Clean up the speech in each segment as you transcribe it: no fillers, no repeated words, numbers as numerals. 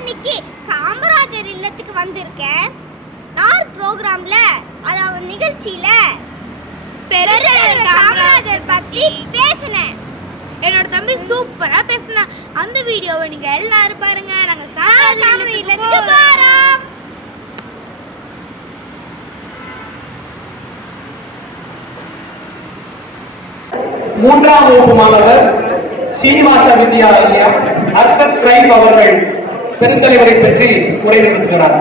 இன்னைக்கு காமராஜர் இல்லத்துக்கு வந்திருக்கேன். நார் ப்ரோக்ராம்ல அதாவது நிகழ்ச்சியில காமராஜர் பத்தி பேசினேன். என்னோட தம்பி சூப்பரா பேசினா. அந்த வீடியோவை நீங்க எல்லாரும் பாருங்க. நாங்க காமராஜர் இல்லத்துக்கு போறோம். மூன்றாம் வகுப்பு மாணவர் சீனிவாச வித்யாலயம் அர்ஷத் ஸ்ரைப் அவர்கள் பெருந்தலைவரை பற்றி உரை நிறுத்துகிறார்.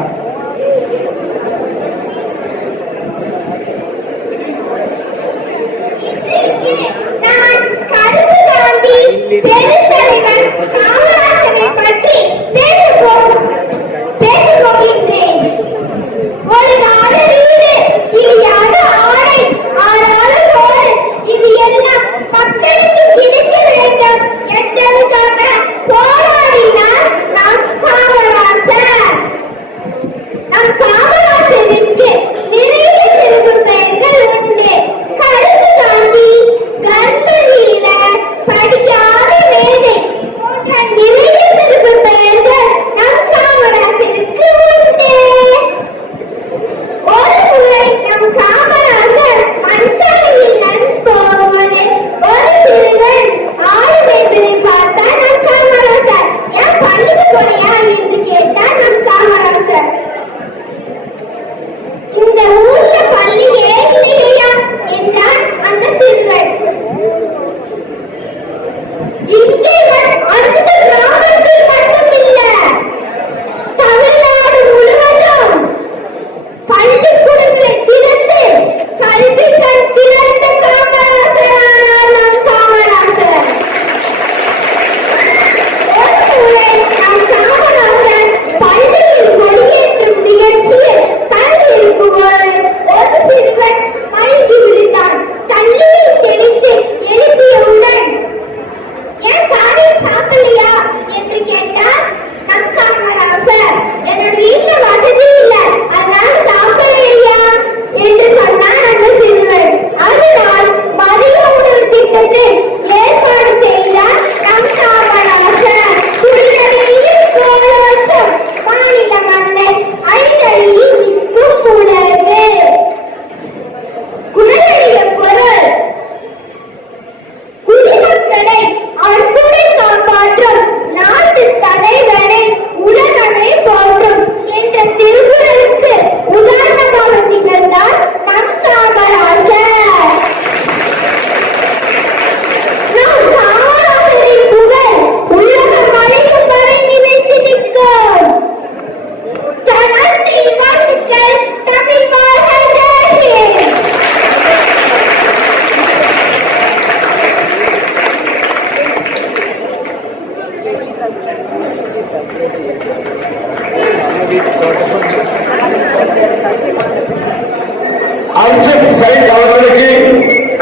அர்ஷத் ஸ்ரைப் அவர்களுக்கு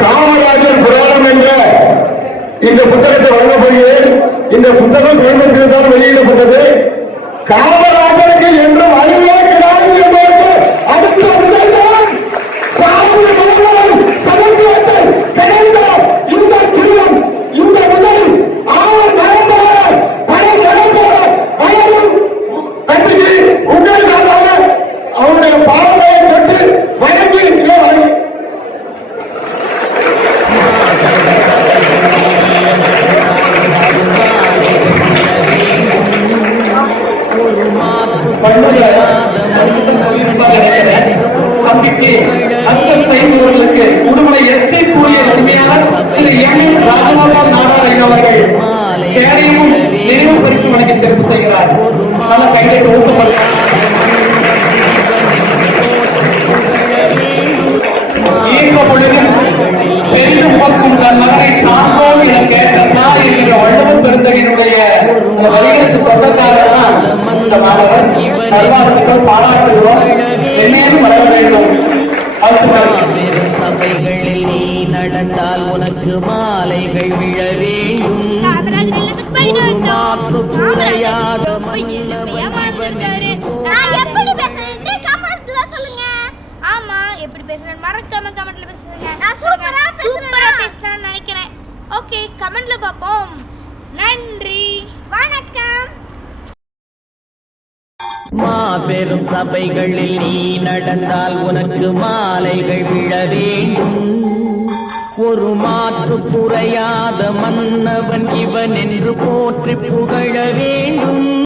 காமராஜர் புராணம் என்ற இந்த புத்தகத்தை வழங்கப்படுகிறது. இந்த புத்தகம் சமீபத்தில் வெளியிடப்பட்டது. காமராஜருக்கு என்றும் அறிவே கிடையாது என்பதற்கு அடுத்த முதல்தான் சமத்துவத்தை கிடைந்த இந்த சின்னம் இந்த முதல் கண்டிக்கு உங்கள் அவருடைய பாவனையை தொட்டு வழங்கி உடுமலை எஸ்டேட் கூறிய உரிமையாளர் திரு எம் ராஜகோபால் நாடார் அவர்கள் கேரையும் நினைவு பரிசு வழங்கி சிறப்பு செய்கிறார். நல்ல கையை ஊக்கப்படுத்த பெரிதும் போக்கும் தன் மகனை சார்ந்தோம் என கேட்டதா என்கிற வள்ளுவம் பெருந்தகையினுடைய வரிகளுக்கு சொந்தக்காரதான் இந்த மாணவர். நல்வாழ்த்துக்கள், பாராட்டுகிறோம். என்னையும் வளர வேண்டும். சபைகளில் நீ நடந்தால் உனக்கு மாலைகள் விழவேயும் எப்படி பேசுறேன் மறக்காம கமெண்ட்ல பேசுங்க. நான் சூப்பரா பேசுறேன்னு நினைக்கிறேன். ஓகே, கமெண்ட்ல பாப்போம். நன்றி, வணக்கம். மாபெரும் சபைகளில் நீ நடந்தால் உனக்கு மாலைகள் விழ வேண்டும். ஒரு மாற்று குறையாத மன்னவன் இவன் என்று போற்றி புகழ வேண்டும்.